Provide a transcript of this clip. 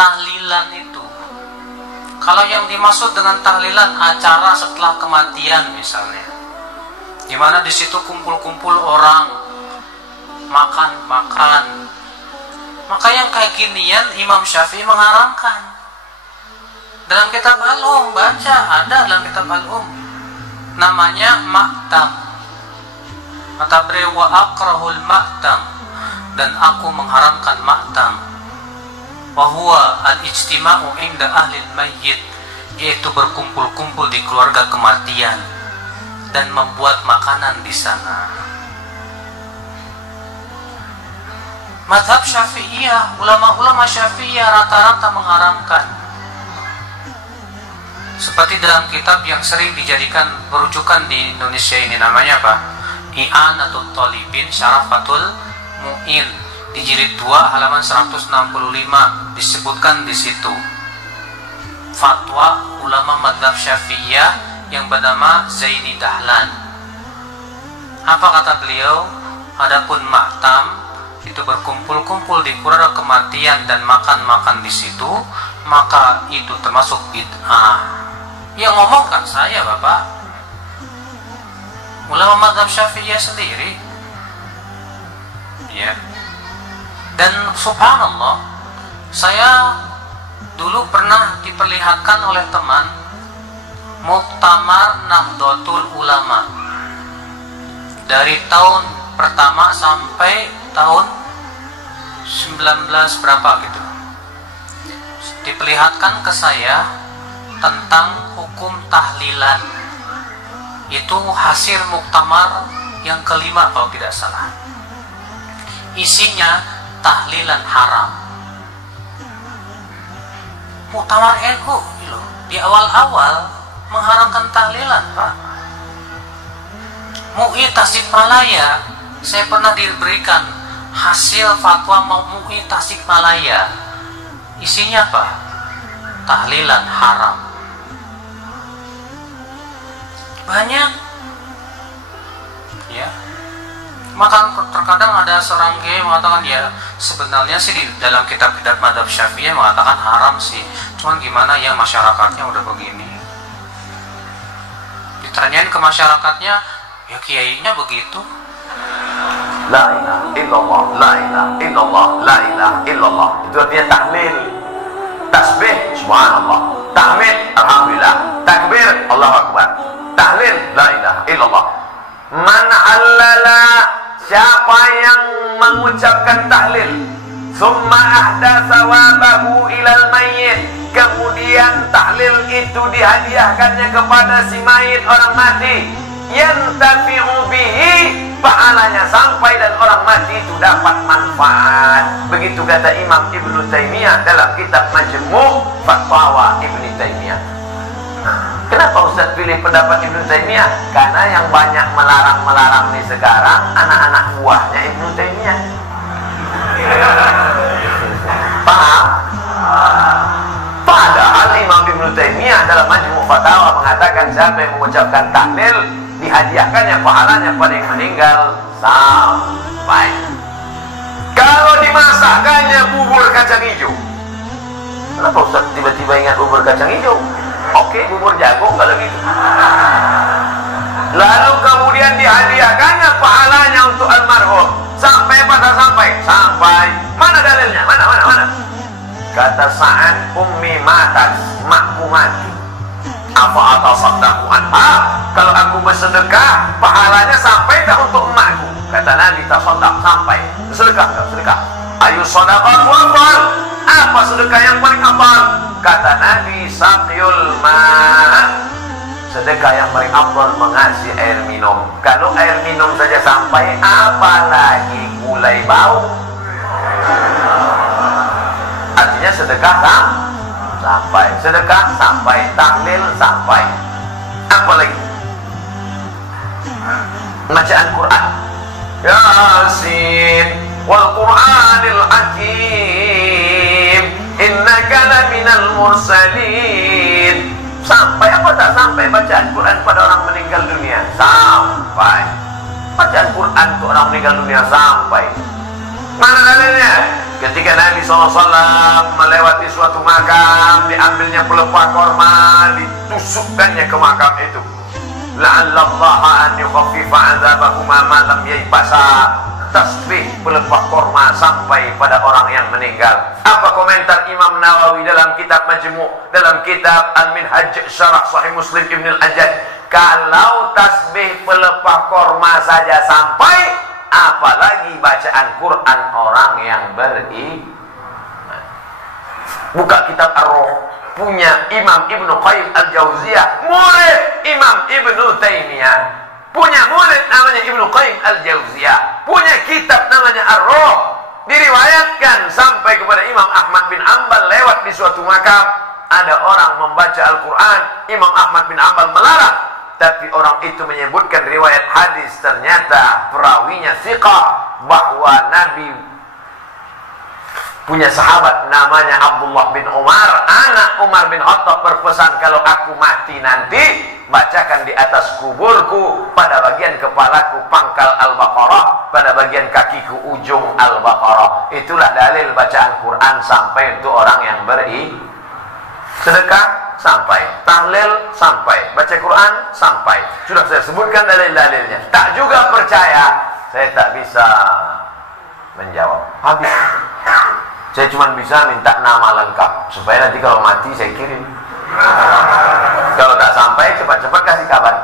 tahlilan itu, kalau yang dimaksud dengan tahlilan acara setelah kematian misalnya, di mana di situ kumpul-kumpul orang makan-makan, maka yang kayak ginian Imam Syafi'i mengharamkan. Dalam kitab Al-Um, baca, ada dalam kitab Al-Um, namanya ma'tam. Kata beliau, wa akrahul ma'tam, dan aku mengharamkan ma'tam. Wa huwa al-ijtima'u inda ahlil mayyit, yaitu berkumpul-kumpul di keluarga kematian dan membuat makanan di sana. Mazhab Syafi'iyah, ulama-ulama Syafi'iyah rata-rata mengharamkan. Seperti dalam kitab yang sering dijadikan berujukan di Indonesia ini, namanya apa? I'anatul Talibin Syarafatul Mu'in, di jilid 2 halaman 165 disebutkan di situ fatwa ulama mazhab Syafi'iyah yang bernama Zaidi Dahlan. Apa kata beliau? Adapun ma'tam itu berkumpul-kumpul di keluarga kematian dan makan-makan di situ, maka itu termasuk bid'ah. Yang ngomong kan saya, Bapak, ulama mazhab Syafi'iyah sendiri, ya. Dan subhanallah, saya dulu pernah diperlihatkan oleh teman Muktamar Nahdlatul Ulama dari tahun pertama sampai tahun 19 berapa gitu. Diperlihatkan ke saya tentang hukum tahlilan. Itu hasil muktamar yang kelima kalau tidak salah. Isinya tahlilan haram. Muktamar NU loh, di awal-awal mengharamkan tahlilan, Pak. MUI Tasikmalaya, saya pernah diberikan hasil fatwa MUI Tasikmalaya. Isinya apa? Tahlilan haram. Banyak, ya. Maka terkadang ada seorang kiai mengatakan, ya sebenarnya sih di dalam kitab-kitab mazhab Syafi'iyah mengatakan haram sih, cuman gimana ya masyarakatnya udah begini. Ditanyain ke masyarakatnya, ya kiainya begitu. La ilaha illallah, la ilaha illallah, la ilaha illallah. Itu artinya tahlil. Tasbih, subhanallah. Tahmid, alhamdulillah. Takbir, Allahu akbar. Tahlil, la ilaha illallah. Man halala, siapa yang mengucapkan tahlil, summa ahdatsa wabahu ilal mayyit, kemudian tahlil itu dihadiahkannya kepada si mayit, orang mati, yantafi'u bihi, pahalanya sampai dan orang mati itu dapat manfaat. Begitu kata Imam Ibnu Taimiyah dalam kitab Majmu' Fatwa Ibnu Taimiyah. Kenapa Ustaz pilih pendapat Ibnu Taimiyah? Karena yang banyak melarang-melarang nih sekarang anak-anak buahnya Ibnu Taimiyah. Paham? Padahal Imam Ibnu Taimiyah dalam Majmu' Fatawa mengatakan siapa yang mengucapkan tahlil dihadiahkannya pahalanya pada yang meninggal sampai. Kalau dimasakkannya bubur kacang hijau, kenapa Ustaz tiba-tiba ingat bubur kacang hijau? Oke, bubur jagung kalau gitu. Lalu kemudian dihadiahkannya pahalanya untuk almarhum sampai pada sampai. Mana dalilnya? Mana? Kata Sa'ad, ummi matat, makku mati. Apa atasaddaqu anha? Kalau aku bersedekah, pahalanya sampai tak untuk emakku? Kata Nabi, tasaddaq, sampai. Sedekah. Ayu shadaqah afdal. Apa sedekah yang paling afdal? Kata Nabi, saqyul ma'. Sedekah yang paling afdal mengasih air minum. Kalau air minum saja sampai, apalagi gulai bau. Artinya sedekah sampai, tahlil sampai. Apa lagi? Bacaan Quran. Yasin wal Qur'anil Hakim, innaka laminal mursalin. Sampai apa tak sampai bacaan Quran pada orang meninggal dunia? Sampai. Bacaan Quran untuk orang meninggal dunia sampai. Mana dalilnya? Ketika Nabi SAW melewati suatu makam, diambilnya pelepah korma, ditusukkannya ke makam itu. La'allallaha an yukhaffifa 'adzabahuma ma lam yaybasa. Tasbih pelepah korma sampai pada orang yang meninggal. Apa komentar Imam Nawawi dalam kitab Majmu', dalam kitab Al-Minhaj Syarah Sahih Muslim Ibn Al-Ajaj? Kalau tasbih pelepah korma saja sampai, apalagi bacaan Quran orang yang beriman. Buka kitab Ar-Ruh, punya Imam Ibnu Qayyim Al-Jauziyah, murid Imam Ibnu Taimiyah. Punya murid namanya Ibnu Qayyim Al-Jauziyah, punya kitab namanya Ar-Ruh. Diriwayatkan sampai kepada Imam Ahmad bin Ambal lewat di suatu makam, ada orang membaca Al-Quran. Imam Ahmad bin Ambal melarang, tapi orang itu menyebutkan riwayat hadis, ternyata perawinya thiqah, bahwa Nabi punya sahabat namanya Abdullah bin Umar, anak Umar bin Khattab, berpesan, kalau aku mati nanti, bacakan di atas kuburku, pada bagian kepalaku pangkal Al-Baqarah, pada bagian kakiku ujung Al-Baqarah. Itulah dalil bacaan Quran sampai untuk orang yang sedekah sampai, tahlil sampai, baca Quran sampai. Sudah saya sebutkan dalil-dalilnya. Tak juga percaya, saya tak bisa menjawab. Habis. Saya cuma bisa minta nama lengkap supaya nanti kalau mati saya kirim. Kalau tak sampai, cepat-cepat kasih kabar.